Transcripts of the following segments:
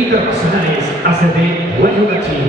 Internacionales ACD Guayugachi.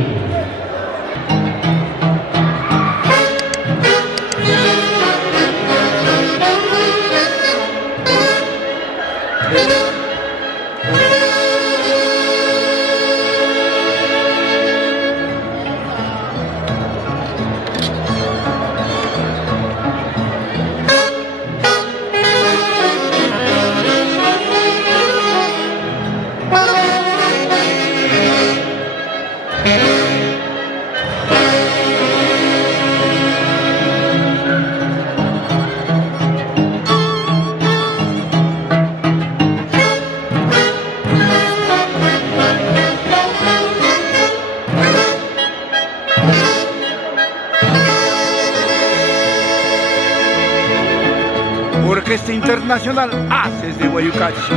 Orquesta Internacional Haces de Guayugachi.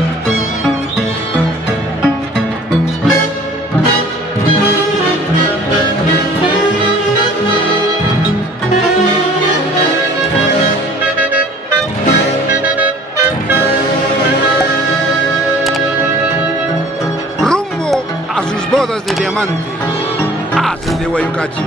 Rumbo a sus bodas de diamante, Haces de Guayugachi.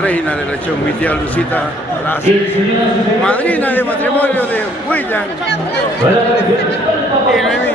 Reina de la Lechón, mi tía Lucita Lazo, madrina de matrimonio de William y Noemí.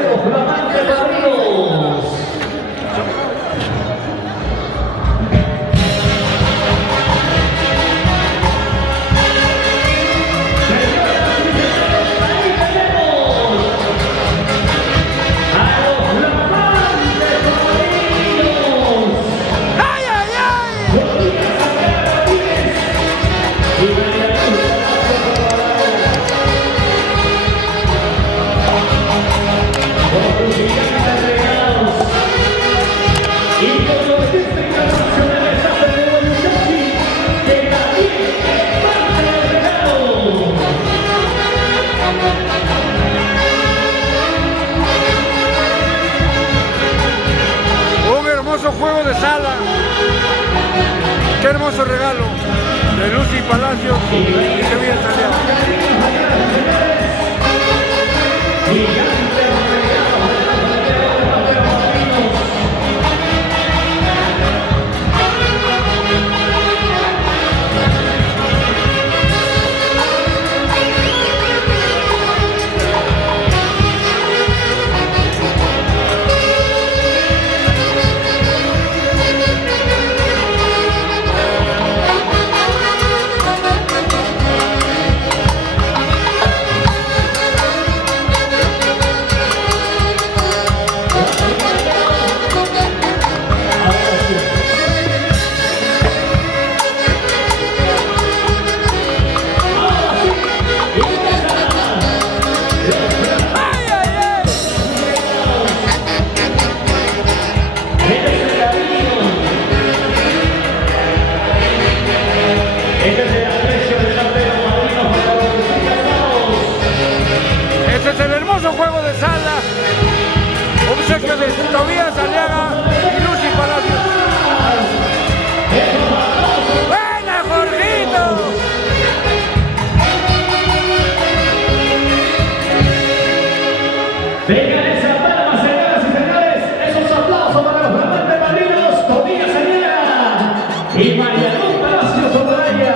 Juego de sala, qué hermoso regalo de Lucy Palacios y Sevilla Santiago. Este es el hermoso juego de sala, obsequio de Tobías Aliaga y Lucy Palacios. ¡Buena, Jorgito! Vengan esas palmas, señoras y señores, esos aplausos para los flamantes padrinos Tobías Aliaga y María Luz Palacios Obraya.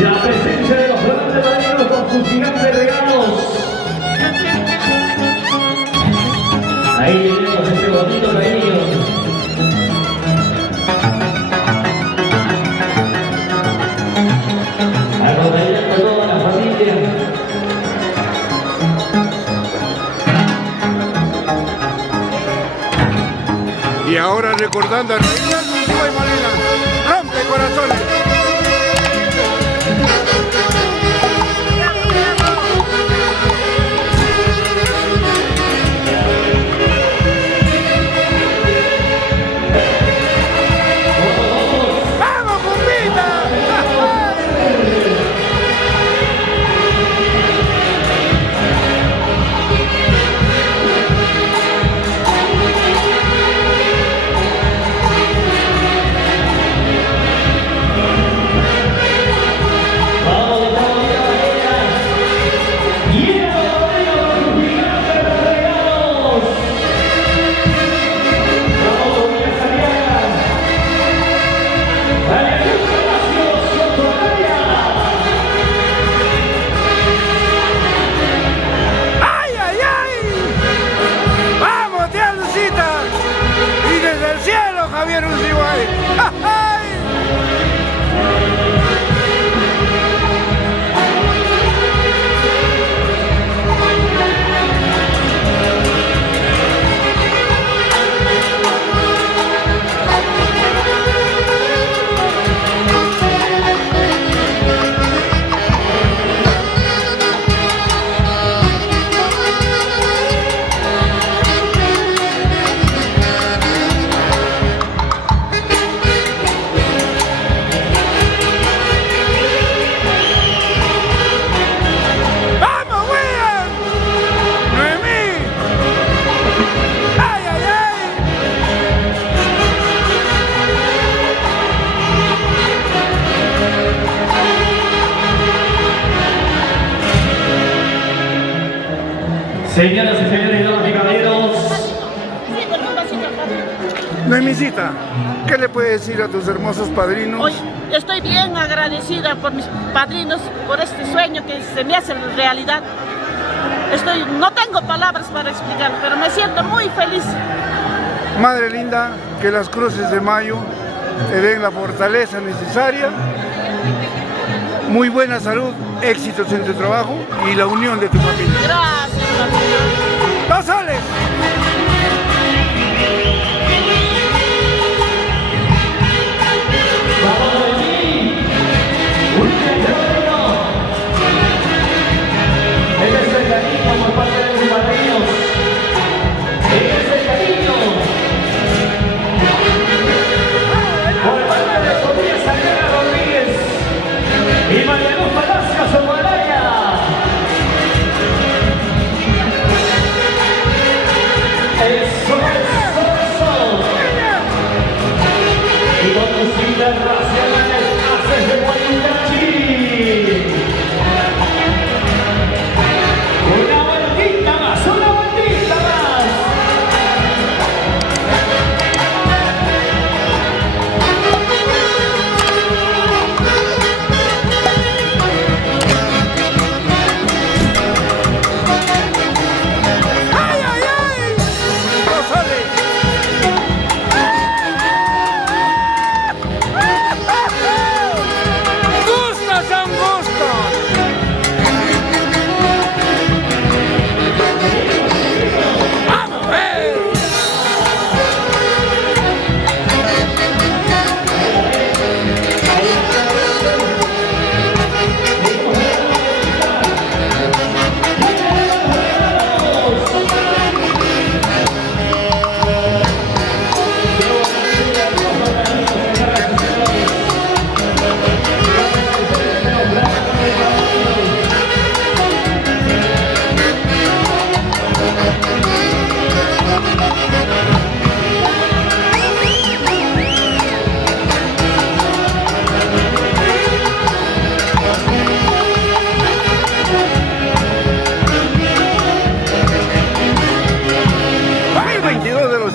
La presencia de los flamantes padrinos con sus gigantes regalos. Ahí tenemos este bonito cariño. recordando a Reinaldo Ucigua y Molina. Rompe corazones. Señoras y señores, damas y caballeros. Noemicita, ¿qué le puedes decir a tus hermosos padrinos? Hoy estoy bien agradecida por mis padrinos, por este sueño que se me hace realidad. No tengo palabras para explicar, pero me siento muy feliz. Madre linda, que las cruces de mayo te den la fortaleza necesaria, muy buena salud, éxitos en tu trabajo y la unión de tu familia. Gracias, familia. ¡Dos soles!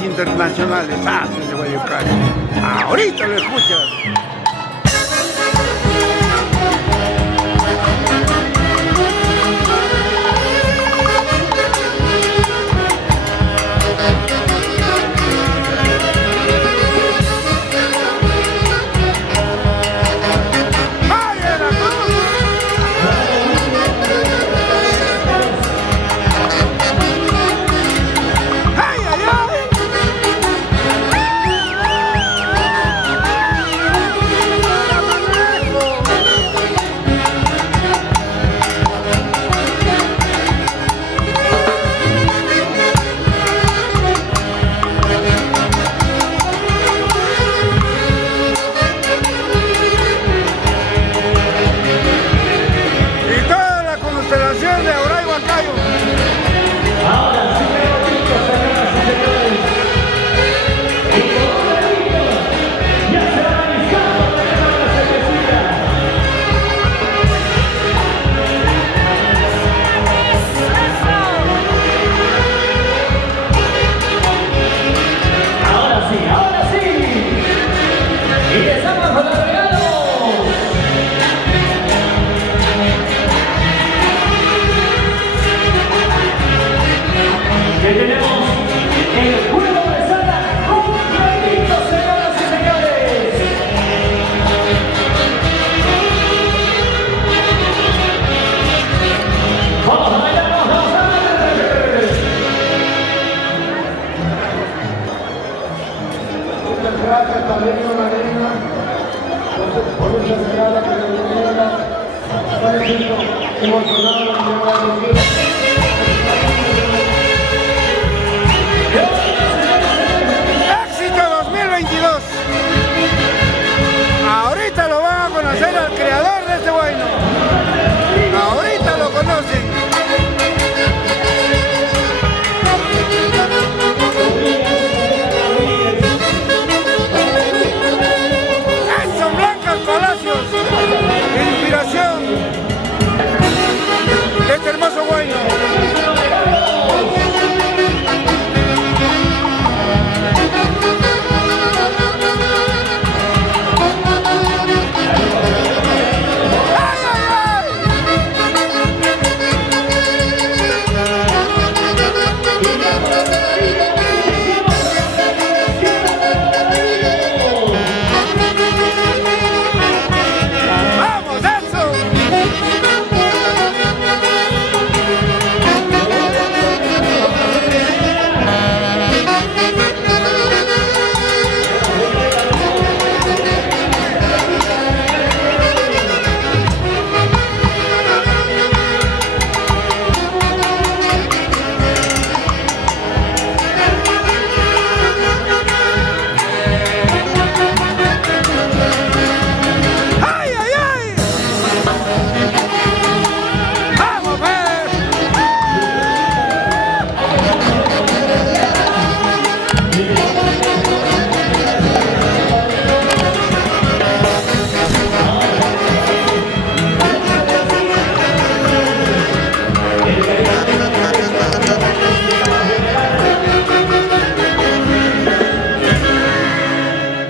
Internacionales, así de Guayucay. Ahorita lo escuchas. siento emocionado,